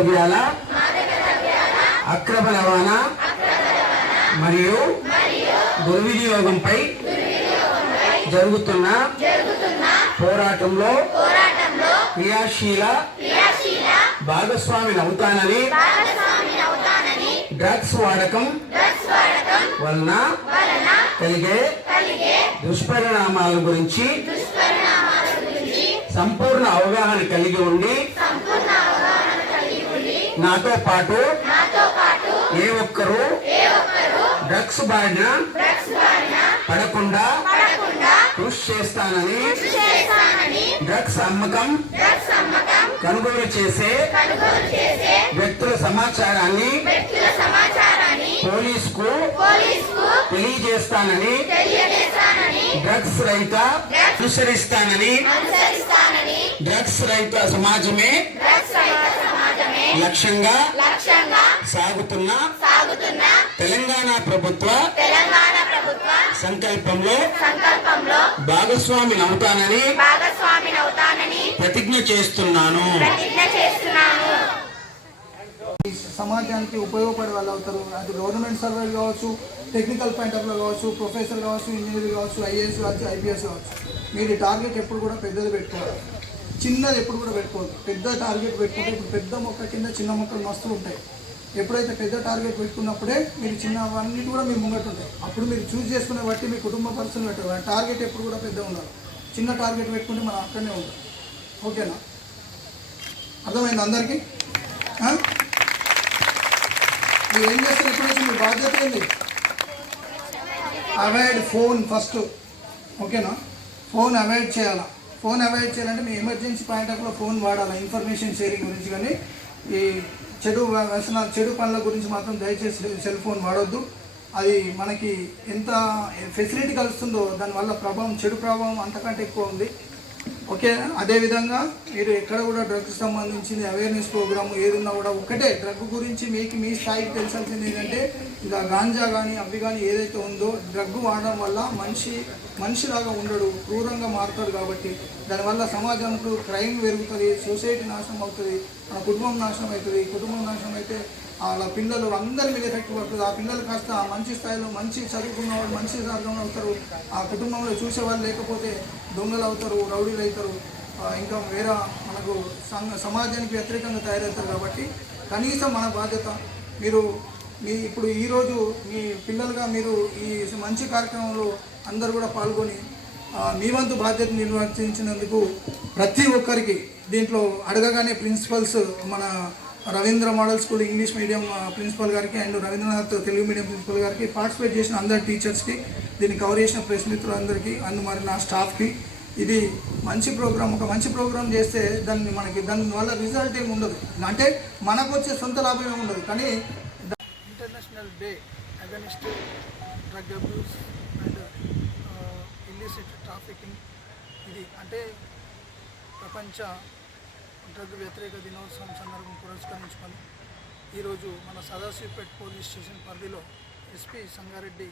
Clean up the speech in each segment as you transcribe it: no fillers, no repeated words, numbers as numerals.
ద్రవ్యాల అక్రమ రవాణా మరియు దుర్వినియోగంపై జరుగుతున్న పోరాటంలో క్రియాశీల భాగస్వామిని అవుతానని, డ్రగ్స్ వాడకం వలన కలిగే దుష్పరిణామాల గురించి సంపూర్ణ అవగాహన కలిగి ఉండి నాతో పాటు ఏ ఒక్కరూ డ్రగ్స్ బారిన పడకుండా కృషి చేస్తానని, డ్రగ్స్ అమ్మకం కొనుగోలు చేసే వ్యక్తుల సమాచారాన్ని పోలీసుకు తెలియజేస్తానని, డ్రగ్స్ రహిత అనుసరిస్తానని, డ్రగ్స్ రహిత సమాజమే లక్ష్యంగా సాగుతున్న తెలంగాణ ప్రభుత్వ సంకల్పంలో భాగస్వామిని అవుతానని ప్రతిజ్ఞ చేస్తున్నాను. సమాజానికి ఉపయోగపడే వాళ్ళు అవుతారు. అది గవర్నమెంట్ సర్వీస్ కావచ్చు, టెక్నికల్ పాయింట్ ఆఫ్ వ్యూ కావచ్చు, ప్రొఫెసర్ కావచ్చు, ఇంజనీర్ కావచ్చు, ఐఏఎస్ కావచ్చు, ఐపీఎస్ కావచ్చు. మీరు టార్గెట్ ఎప్పుడు కూడా పెద్దది పెట్టుకోవాలి, చిన్నది ఎప్పుడు కూడా పెట్టుకోవద్దు. పెద్ద టార్గెట్ పెట్టుకుంటే ఇప్పుడు పెద్ద మొక్క కింద చిన్న మొక్కలు మస్తు ఉంటాయి. ఎప్పుడైతే పెద్ద టార్గెట్ పెట్టుకున్నప్పుడే మీరు చిన్నవన్నీ కూడా మీరు ముంగట్టు ఉంటాయి. అప్పుడు మీరు చూస్ చేసుకునే బట్టి మీ కుటుంబ పరిస్థితులు పెట్టాలి. టార్గెట్ ఎప్పుడు కూడా పెద్ద ఉండాలి. చిన్న టార్గెట్ పెట్టుకుంటే మనం అక్కడనే ఉంటాం. ఓకేనా? అర్థమైంది అందరికీ? మీరు ఏం చేస్తారు? ఎప్పుడైతే మీ బాధ్యత ఏంది? Avoid phone first. ఓకేనా? ఫోన్ అవాయిడ్ చేయాలా. ఫోన్ అవాయిడ్ చేయాలంటే మీ ఎమర్జెన్సీ పాయింట్ ఆఫ్లో ఫోన్ వాడాలి. ఇన్ఫర్మేషన్ షేరింగ్ గురించి కానీ ఈ చెడు వ్యసనాలు, చెడు పనుల గురించి మాత్రం దయచేసి సెల్ ఫోన్ వాడొద్దు. అది మనకి ఎంత ఫెసిలిటీ కలుస్తుందో దానివల్ల ప్రభావం, చెడు ప్రభావం అంతకంటే ఎక్కువ ఉంది. ఓకే. అదేవిధంగా మీరు ఎక్కడ కూడా డ్రగ్స్ సంబంధించింది అవేర్నెస్ ప్రోగ్రాము ఏదున్నా కూడా ఒకటే డ్రగ్ గురించి మీకు మీ స్థాయికి తెలిసాల్సింది ఏంటంటే ఇలా గాంజా కానీ అవి కానీ ఏదైతే ఉందో డ్రగ్ వాడడం వల్ల మనిషిలాగా ఉండడు, క్రూరంగా మారుతాడు. కాబట్టి దానివల్ల సమాజంలో క్రైమ్ పెరుగుతుంది, సొసైటీ నాశనం అవుతుంది, మన కుటుంబం నాశనం అవుతుంది. కుటుంబం నాశనం అయితే వాళ్ళ పిల్లలు అందరి మీద ఎఫెక్ట్ పడుతుంది. ఆ పిల్లలు కాస్త మంచి స్థాయిలో మంచి చదువుకున్న వాళ్ళు మంచి మార్గంలో అవుతారు. ఆ కుటుంబంలో చూసేవాళ్ళు లేకపోతే దొంగలు అవుతారు, రౌడీలు అవుతారు, ఇంకా వేరే మనకు సమాజానికి వ్యతిరేకంగా తయారవుతారు. కాబట్టి కనీసం మన బాధ్యత మీరు ఇప్పుడు ఈరోజు మీ పిల్లలుగా మీరు ఈ మంచి కార్యక్రమంలో అందరూ కూడా పాల్గొని మీ వంతు బాధ్యత నిర్వర్తించినందుకు ప్రతి ఒక్కరికి దీంట్లో అడగగానే ప్రిన్సిపల్స్ మన Ravindra model school English medium principal గారికి and Ravindranath Telugu medium principal గారికి, పార్టిసిపేట్ చేసిన అందరి టీచర్స్కి, దీన్ని కవర్ చేసిన ప్రెస్ మిత్రులందరికీ అండ్ మరి నా స్టాఫ్కి, ఇది మంచి ప్రోగ్రామ్. ఒక మంచి ప్రోగ్రామ్ చేస్తే దానివల్ల రిజల్ట్ ఏమి ఉండదు, అంటే మనకు వచ్చే సొంత లాభం ఏమి ఉండదు. కానీ international day against drug abuse and illicit trafficking, ఇది అంటే ప్రపంచ డ్రగ్ వ్యతిరేక దినోత్సవం సందర్భం పురస్కరించుకొని ఈరోజు మన సదాశివపేట్ పోలీస్ స్టేషన్ పరిధిలో ఎస్పీ సంగారెడ్డి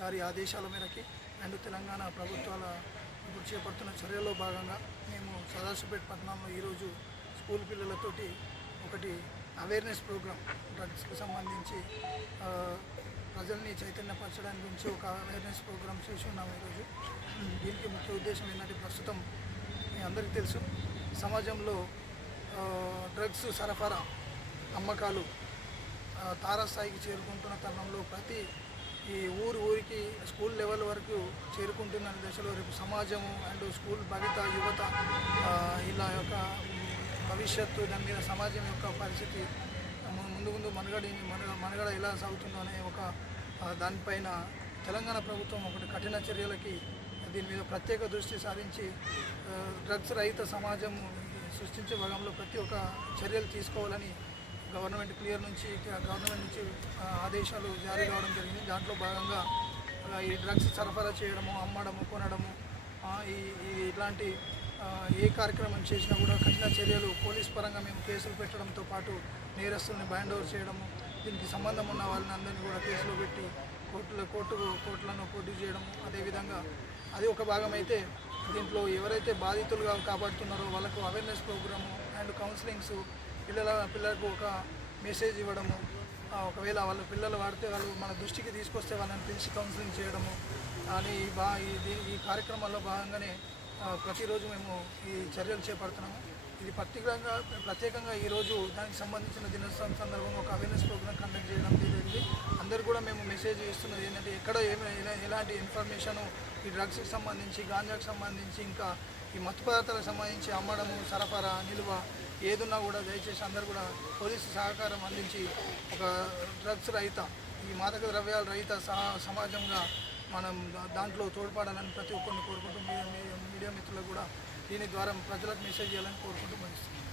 గారి ఆదేశాల మేరకి అండ్ తెలంగాణ ప్రభుత్వాల ఇప్పుడు చేపడుతున్న చర్యల్లో భాగంగా మేము సదాశివపేట్ పట్టణంలో ఈరోజు స్కూల్ పిల్లలతోటి ఒకటి అవేర్నెస్ ప్రోగ్రామ్ డ్రగ్స్కి సంబంధించి ప్రజల్ని చైతన్యపరచడానికి గురించి ఒక అవేర్నెస్ ప్రోగ్రామ్ చేసి ఉన్నాము ఈరోజు. దీనికి ముఖ్య ఉద్దేశం ఏంటంటే ప్రస్తుతం మీ అందరికీ తెలుసు సమాజంలో డ్రగ్స్ సరఫరా, అమ్మకాలు తారాస్థాయికి చేరుకుంటున్న తరుణంలో ప్రతి ఈ ఊరికి స్కూల్ లెవెల్ వరకు చేరుకుంటున్న దశలో రేపు సమాజము అండ్ స్కూల్ యువత ఇలా యొక్క భవిష్యత్తు, దాని మీద సమాజం యొక్క పరిస్థితి ముందు మనుగడ ఎలా సాగుతుందో అనే ఒక దానిపైన తెలంగాణ ప్రభుత్వం ఒకటి కఠిన చర్యలకి దీని మీద ప్రత్యేక దృష్టి సారించి డ్రగ్స్ రహిత సమాజం సృష్టించే భాగంలో ప్రతి ఒక్క చర్యలు తీసుకోవాలని గవర్నమెంట్ నుంచి ఆదేశాలు జారీ కావడం జరిగింది. దాంట్లో భాగంగా ఈ డ్రగ్స్ సరఫరా చేయడము, అమ్మడము, కొనడము, ఇట్లాంటి ఏ కార్యక్రమం చేసినా కూడా కఠిన చర్యలు పోలీస్ పరంగా మేము కేసులు పెట్టడంతో పాటు నేరస్తుల్ని బైండ్ ఓవర్ చేయడము, దీనికి సంబంధం ఉన్న వాళ్ళని అందరినీ కూడా కేసులో పెట్టి కోర్టులను పోటీ చేయడము. అదేవిధంగా అది ఒక భాగం అయితే దీంట్లో ఎవరైతే బాధితులుగా కాబడుతున్నారో వాళ్ళకు అవేర్నెస్ ప్రోగ్రాము అండ్ కౌన్సిలింగ్స్ పిల్లలకు ఒక మెసేజ్ ఇవ్వడము, ఒకవేళ వాళ్ళ పిల్లలు వాడితే వాళ్ళు మన దృష్టికి తీసుకొస్తే వాళ్ళని పిలిచి కౌన్సిలింగ్ చేయడము అని ఈ కార్యక్రమాల్లో భాగంగానే ప్రతిరోజు మేము ఈ చర్యలు చేపడుతున్నాము. ఇది ప్రత్యేకంగా ఈరోజు దానికి సంబంధించిన దినోత్సవం సందర్భంగా ఒక అవేర్నెస్ ప్రోగ్రామ్ కండక్ట్ చేయడం జరిగింది. అందరూ కూడా మేము మెసేజ్ ఇస్తున్నది ఏంటంటే ఎక్కడ ఎలాంటి ఇన్ఫర్మేషను ఈ డ్రగ్స్కి సంబంధించి, గాంజాకి సంబంధించి, ఇంకా ఈ మత్తు పదార్థాలకు సంబంధించి అమ్మడము, సరఫరా, నిల్వ ఏదున్నా కూడా దయచేసి అందరూ కూడా పోలీసు సహకారం అందించి ఒక డ్రగ్స్ రహిత, ఈ మాదక ద్రవ్యాల రహిత సమాజంగా మనం దాంట్లో తోడ్పడాలని ప్రతి ఒక్కరిని కోరుకుంటూ మీడియా మిత్రులకు కూడా దీని ద్వారా ప్రజలకు మెసేజ్ చేయాలని కోరుకుంటూ ముగిస్తున్నాం.